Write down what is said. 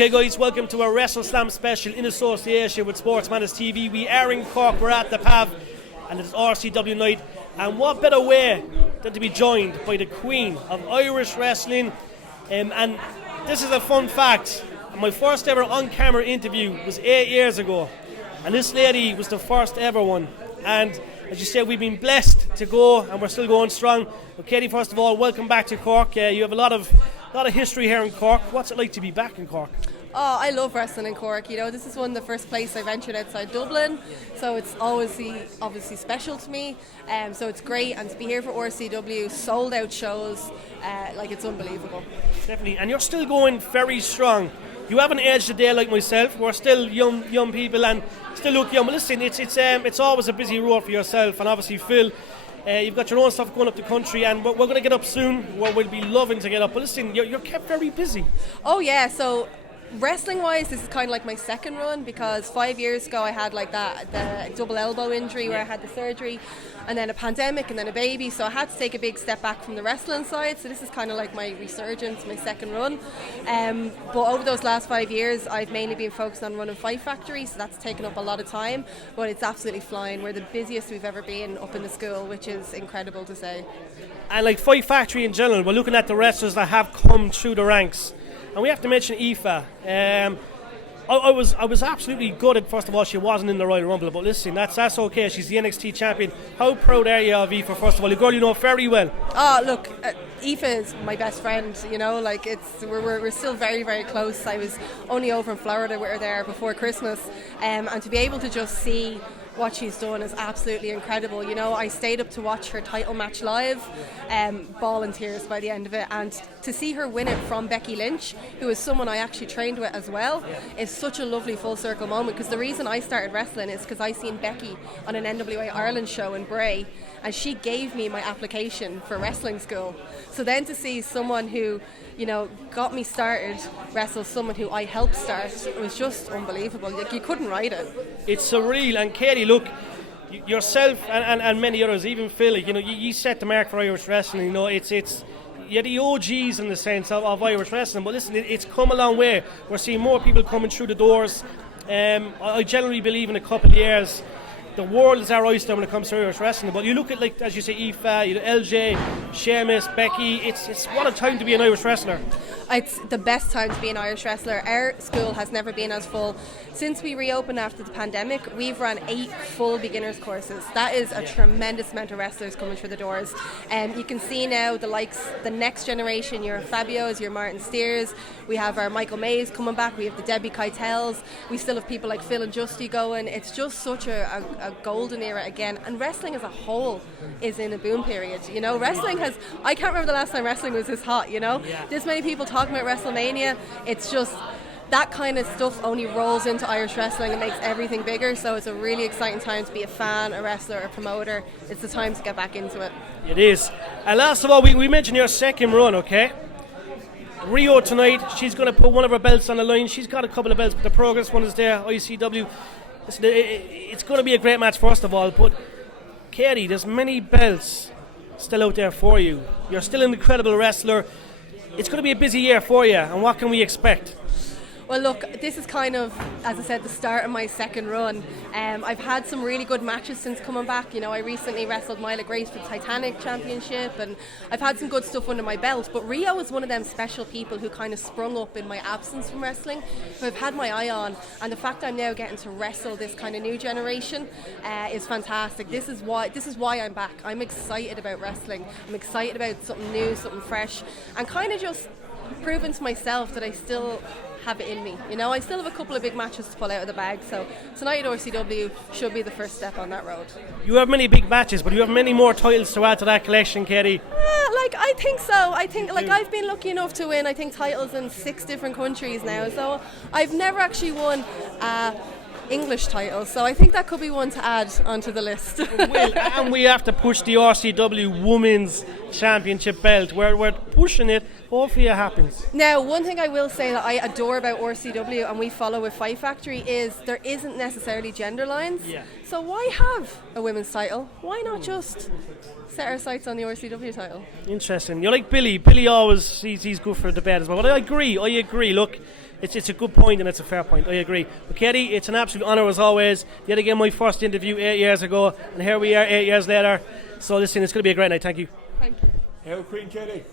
Okay guys, welcome to our Wrestleslam special in association with Sportsmanners TV. We are in Cork, we're at the PAV, and it's RCW night. And what better way than to be joined by the Queen of Irish Wrestling. And this is a fun fact. My first ever on-camera interview was 8 years ago. And this lady was the first ever one. And as you said, we've been blessed to go, and we're still going strong. But KATEY, first of all, welcome back to Cork. You have a lot of history here in Cork. What's it like to be back in Cork? Oh, I love wrestling in Cork. You know, this is one of the first places I ventured outside Dublin, so it's always obviously special to me. So it's great, and to be here for RCW, sold out shows, it's unbelievable. Definitely, and you're still going very strong. You haven't aged a day like myself. We're still young people and still look young. But listen, it's always a busy road for yourself, and obviously Phil. You've got your own stuff going up the country, and we're going to get up soon. We'll be loving to get up. But listen, you're kept very busy. Oh yeah, so wrestling wise, this is kind of like my second run, because 5 years ago I had the double elbow injury where I had the surgery, and then a pandemic, and then a baby, so I had to take a big step back from the wrestling side. So this is kind of like my resurgence, my second run. But over those last 5 years I've mainly been focused on running Fight Factory, so that's taken up a lot of time, but it's absolutely flying. We're the busiest we've ever been up in the school, which is incredible to say. And like Fight Factory in general, we're looking at the wrestlers that have come through the ranks. And we have to mention Aoife. I was absolutely gutted, first of all, she wasn't in the Royal Rumble, but listen, that's okay. She's the NXT champion. How proud are you of Aoife, first of all? A girl you know very well. Oh, look, Aoife is my best friend, you know, we're still very, very close. I was only over in Florida with her there before Christmas, and to be able to just see what she's done is absolutely incredible. You know, I stayed up to watch her title match live, ball in tears by the end of it, and to see her win it from Becky Lynch, who is someone I actually trained with as well, is such a lovely full circle moment. Because the reason I started wrestling is because I seen Becky on an NWA Ireland show in Bray, and she gave me my application for wrestling school. So then to see someone who, you know, got me started wrestle someone who I helped start, it was just unbelievable. Like, you couldn't write it. It's surreal. And KATEY, look, yourself and many others, even Phil, you know, you set the mark for Irish wrestling. You know, you're the OGs in the sense of Irish wrestling. But listen, it's come a long way. We're seeing more people coming through the doors. I generally believe in a couple of years the world is our oyster when it comes to Irish wrestling. But you look at, like, as you say, Aoife, you know, LJ, Seamus, Becky, it's what a time to be an Irish wrestler. It's the best time to be an Irish wrestler. Our school has never been as full. Since we reopened after the pandemic, we've run 8 full beginners courses. That is a tremendous amount of wrestlers coming through the doors. And you can see now the next generation, your Fabios, your Martin Steers. We have our Michael Mays coming back. We have the Debbie Keitels. We still have people like Phil and Justy going. It's just such a golden era again. And wrestling as a whole is in a boom period. You know, wrestling I can't remember the last time wrestling was this hot, you know? Yeah. This many people talking about WrestleMania. It's just that kind of stuff only rolls into Irish wrestling and makes everything bigger. So it's a really exciting time to be a fan, a wrestler, a promoter. It's the time to get back into it. It is. And last of all, we mentioned your second run, okay? Rio tonight, she's going to put one of her belts on the line. She's got a couple of belts, but the Progress one is there, ICW. It's going to be a great match, first of all, but KATEY, there's many belts still out there for you. You're still an incredible wrestler. It's going to be a busy year for you, and what can we expect? Well, look, this is kind of, as I said, the start of my second run. I've had some really good matches since coming back. You know, I recently wrestled Myla Grace for the Titanic Championship, and I've had some good stuff under my belt. But Rio is one of them special people who kind of sprung up in my absence from wrestling, who I've had my eye on. And the fact I'm now getting to wrestle this kind of new generation is fantastic. This is why I'm back. I'm excited about wrestling. I'm excited about something new, something fresh, and kind of just proving to myself that I still have it in me. You know, I still have a couple of big matches to pull out of the bag, so tonight at RCW should be the first step on that road. You have many big matches, but you have many more titles to add to that collection, KATEY. I think so. I think, I've been lucky enough to win, I think, titles in 6 different countries now, so I've never actually won English title. So I think that could be one to add onto the list. And we have to push the RCW Women's Championship belt. We're pushing it. Hopefully it happens. Now, one thing I will say that I adore about RCW and we follow with Fight Factory is there isn't necessarily gender lines. Yeah. So why have a women's title? Why not just set our sights on the RCW title? Interesting. You're like Billy. Billy always, he's good for a debate as well. But I agree. Look, it's a good point and it's a fair point. I agree. But KATEY, it's an absolute honour as always. Yet again, my first interview 8 years ago, and here we are 8 years later. So listen, it's going to be a great night. Thank you. Thank you. Hail Queen KATEY.